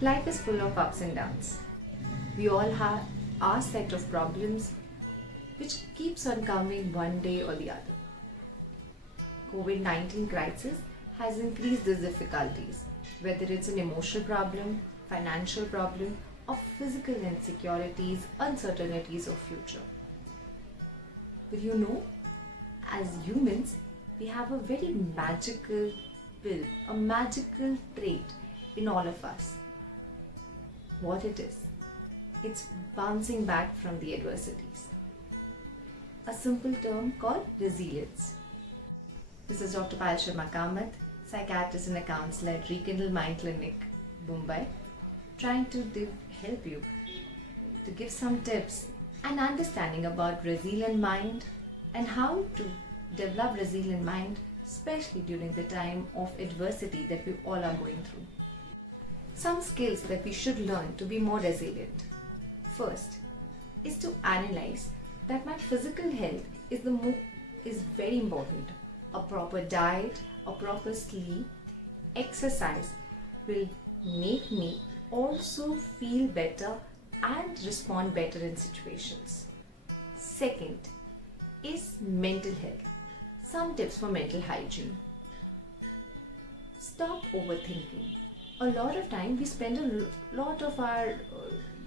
Life is full of ups and downs. We all have our set of problems which keeps on coming one day or the other. COVID-19 crisis has increased these difficulties, whether it's an emotional problem, financial problem, or physical insecurities, uncertainties of future. But as humans, we have a very magical pill, a magical trait in all of us. What it is? It's bouncing back from the adversities. A simple term called resilience. This is Dr. Payal Sharma Kamath, psychiatrist and a counselor at Rekindle Mind Clinic, Mumbai, trying to help you to give some tips and understanding about resilient mind and how to develop resilient mind, especially during the time of adversity that we all are going through. Some skills that we should learn to be more resilient. First is to analyze that my physical health is very important. A proper diet, a proper sleep, exercise will make me also feel better and respond better in situations. Second is mental health. Some tips for mental hygiene. Stop overthinking. A lot of time we spend a lot of our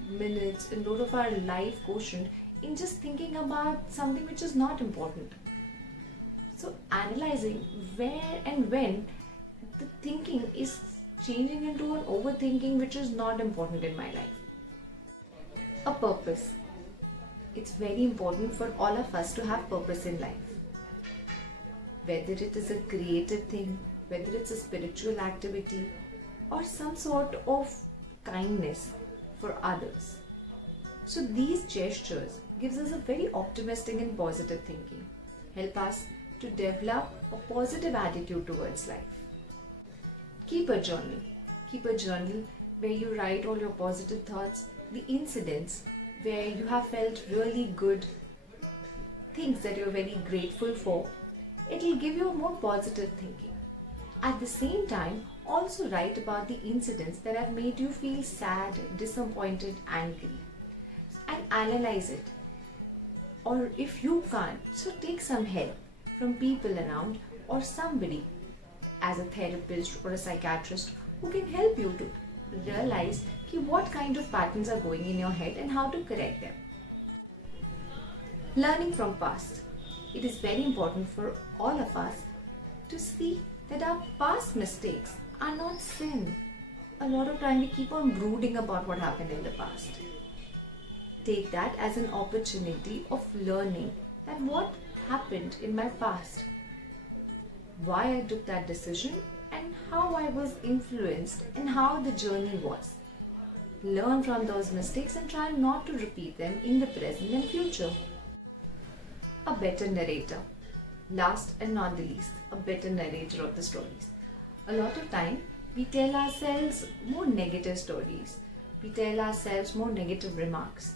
minutes and a lot of our life quotient in just thinking about something which is not important. So analyzing where and when the thinking is changing into an overthinking which is not important in my life. A purpose. It's very important for all of us to have purpose in life. Whether it is a creative thing, whether it's a spiritual activity, or some sort of kindness for others. So these gestures gives us a very optimistic and positive thinking, help us to develop a positive attitude towards life. Keep a journal. Keep a journal where you write all your positive thoughts, the incidents where you have felt really good, things that you're very grateful for. It will give you a more positive thinking. At the same time, also write about the incidents that have made you feel sad, disappointed, angry, and analyze it. Or if you can't, so take some help from people around or somebody as a therapist or a psychiatrist who can help you to realize what kind of patterns are going in your head and how to correct them. Learning from past. It is very important for all of us to see that our past mistakes are not sin. A lot of time we keep on brooding about what happened in the past. Take that as an opportunity of learning that what happened in my past, why I took that decision, and how I was influenced and how the journey was. Learn from those mistakes and try not to repeat them in the present and future. A better narrator. Last and not the least, a better narrator of the stories. A lot of time we tell ourselves more negative stories. We tell ourselves more negative remarks.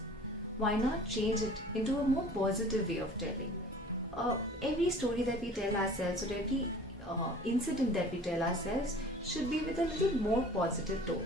Why not change it into a more positive way of telling? Every story that we tell ourselves or every incident that we tell ourselves should be with a little more positive tone.